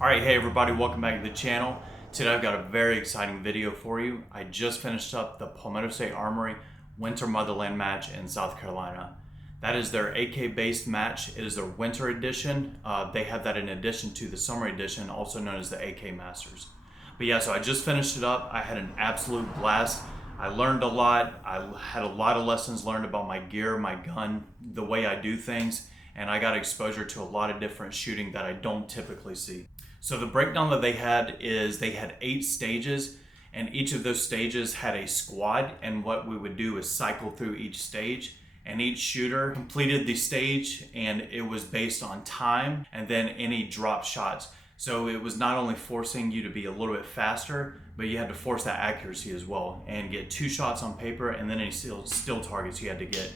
Alright, hey everybody, welcome back to the channel. Today I've got a very exciting video for you. I just finished up the Palmetto Armory Winter Motherland match in South Carolina. That is their AK based match. It is their winter edition. They have that in addition to the summer edition, also known as the AK Masters. But yeah, so I just finished it up. I had an absolute blast. I learned a lot. I had a lot of lessons learned about my gear, my gun, the way I do things, and I got exposure to a lot of different shooting that I don't typically see. So the breakdown that they had is they had 8 stages, and each of those stages had a squad, and what we would do is cycle through each stage, and each shooter completed the stage, and it was based on time and then any drop shots. So it was not only forcing you to be a little bit faster, but you had to force that accuracy as well and get 2 shots on paper, and then any still targets you had to get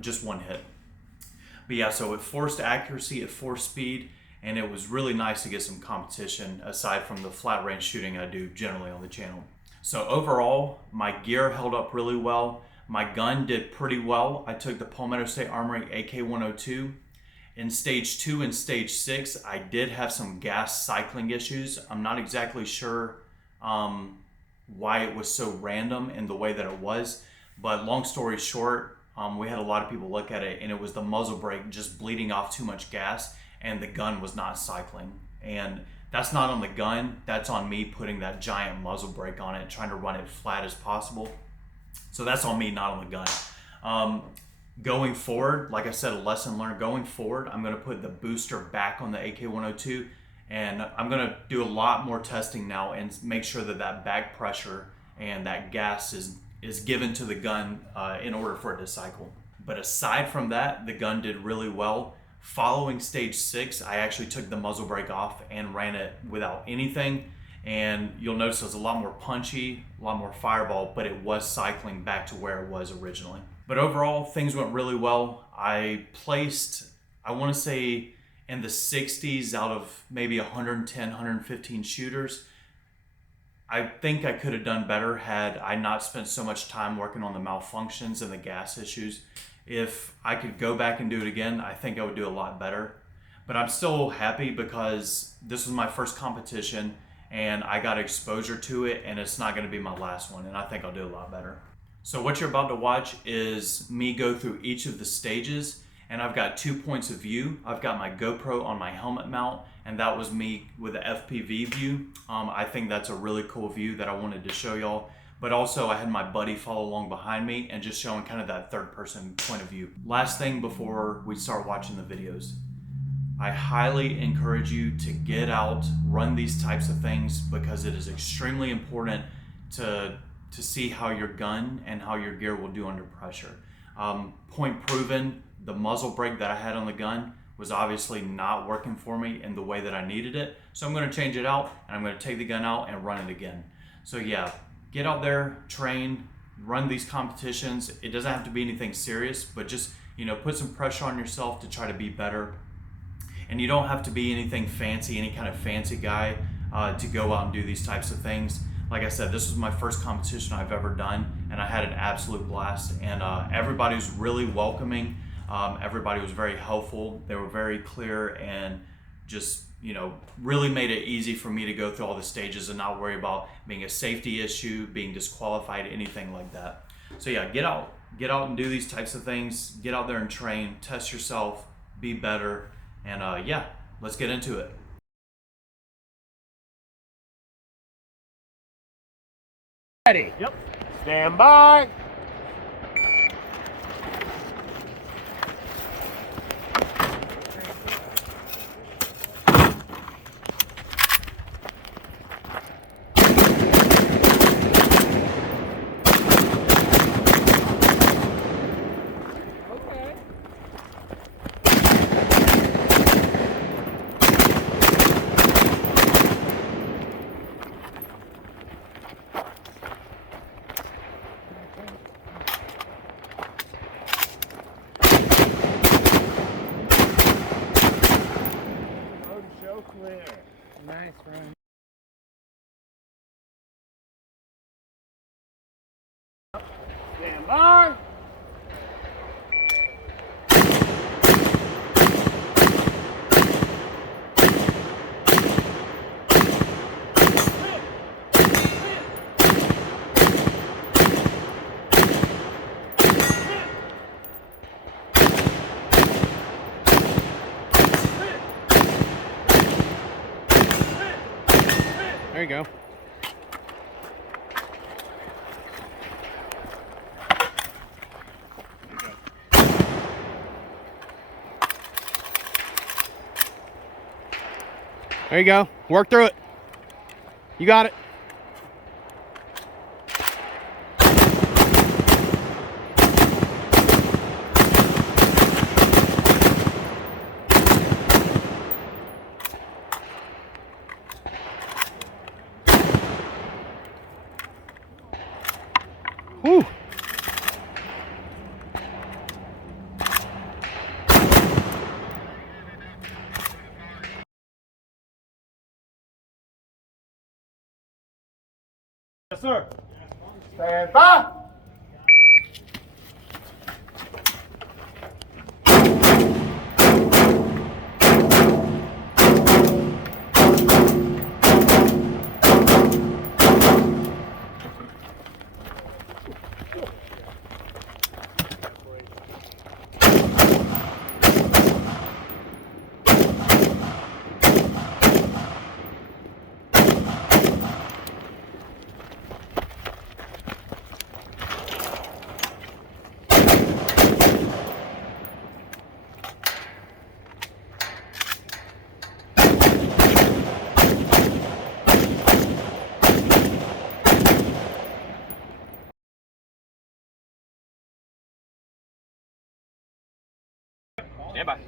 just 1 hit. But yeah, so it forced accuracy, it forced speed, and it was really nice to get some competition aside from the flat range shooting I do generally on the channel. So overall, my gear held up really well. My gun did pretty well. I took the Palmetto Armory AK-102. In stage 2 and stage 6, I did have some gas cycling issues. I'm not exactly sure why it was so random in the way that it was, but long story short, we had a lot of people look at it, and it was the muzzle brake just bleeding off too much gas, and the gun was not cycling. And that's not on the gun, that's on me putting that giant muzzle brake on it, trying to run it flat as possible. So that's on me, not on the gun. Going forward, like I said, a lesson learned. Going forward, I'm gonna put the booster back on the AK-102, and I'm gonna do a lot more testing now and make sure that that back pressure and that gas is given to the gun in order for it to cycle. But aside from that, the gun did really well. Following stage 6, I actually took the muzzle brake off and ran it without anything, and you'll notice it was a lot more punchy, a lot more fireball, but it was cycling back to where it was originally. But overall, things went really well. I placed, I want to say, in the 60s out of maybe 110, 115 shooters. I think I could have done better had I not spent so much time working on the malfunctions and the gas issues. If I could go back and do it again, I think I would do a lot better. But I'm still happy because this was my first competition and I got exposure to it, and it's not going to be my last one, and I think I'll do a lot better. So what you're about to watch is me go through each of the stages, and I've got 2 points of view. I've got my GoPro on my helmet mount, and that was me with the FPV view. I think that's a really cool view that I wanted to show y'all. But also I had my buddy follow along behind me and just showing kind of that third person point of view. Last thing before we start watching the videos, I highly encourage you to get out, run these types of things, because it is extremely important to see how your gun and how your gear will do under pressure. Point proven, the muzzle brake that I had on the gun was obviously not working for me in the way that I needed it. So I'm gonna change it out, and I'm gonna take the gun out and run it again. So yeah, get out there, train, run these competitions. It doesn't have to be anything serious, but just, put some pressure on yourself to try to be better. And you don't have to be anything fancy, any kind of fancy guy to go out and do these types of things. Like I said, this was my first competition I've ever done, and I had an absolute blast. And everybody was really welcoming. Everybody was very helpful. They were very clear and just, really made it easy for me to go through all the stages and not worry about being a safety issue, being disqualified, anything like that. So yeah, get out and do these types of things. Get out there and train, test yourself, be better, and yeah, let's get into it. Ready? Yep. Stand by. Clear. Nice run. Stand by. There you go. There you go. Work through it. You got it. Whew. Yes, sir. Stand by. Stand by.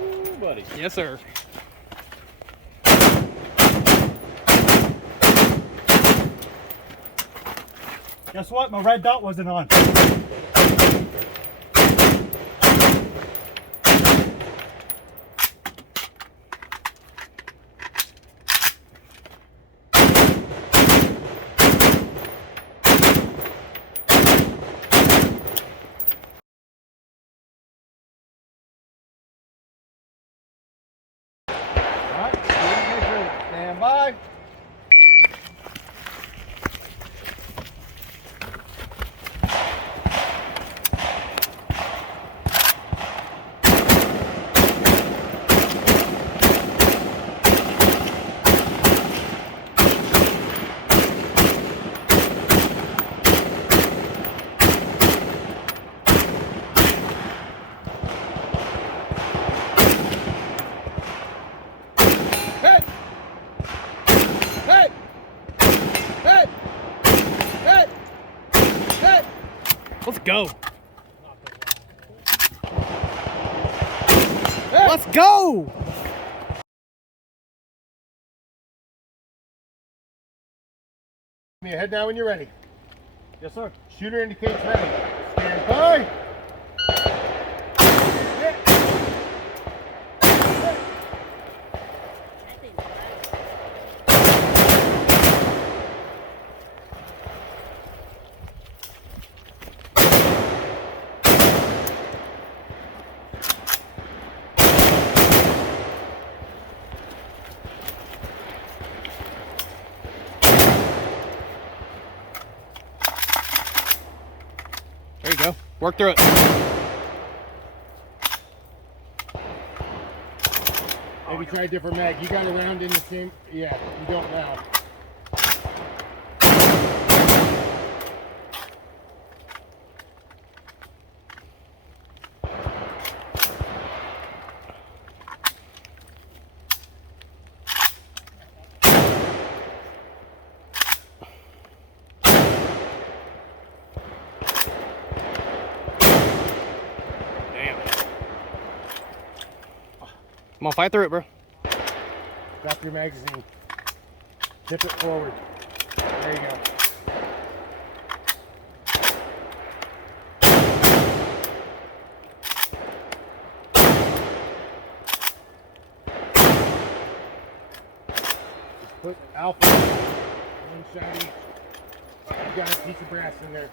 Ooh, buddy. Yes, sir. Guess what? My red dot wasn't on. Alright, stand by. Let's go. Let's go. Give me a head down when you're ready. Yes, sir. Shooter indicates ready. Stand by. There you go. Work through it. Maybe try a different mag. You got a round in the same. Yeah, you don't now. Come on, fight through it, bro. Drop your magazine. Tip it forward. There you go. Just put alpha, one shot each. You got a piece of brass in there.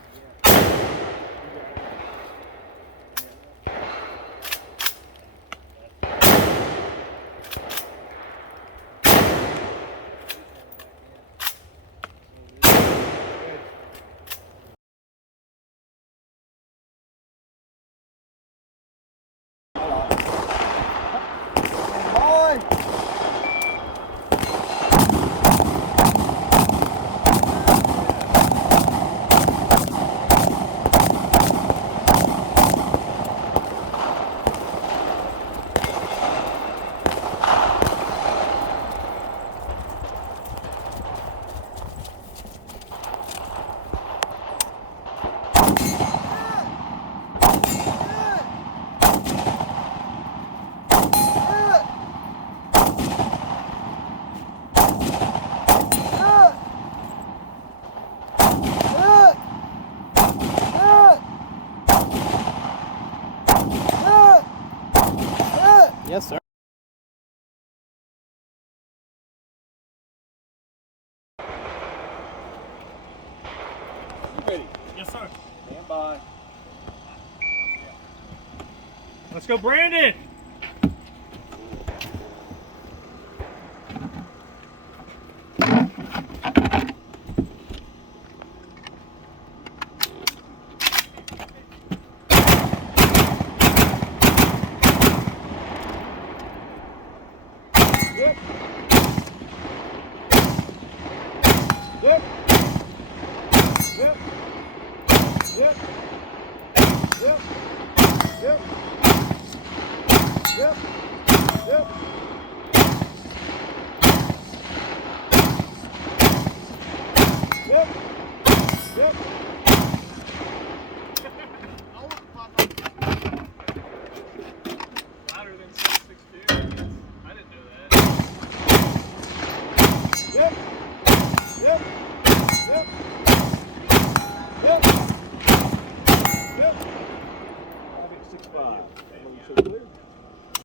ready. Yes, sir. Stand by. Let's go, Brandon. Yep. Yep. Yep. Yep. Yep. Yep. Yep. Yep. Yep. Yep. Louder than 762. I didn't know that. Yep. Yep. Yep. Yep. Yep. 6'5".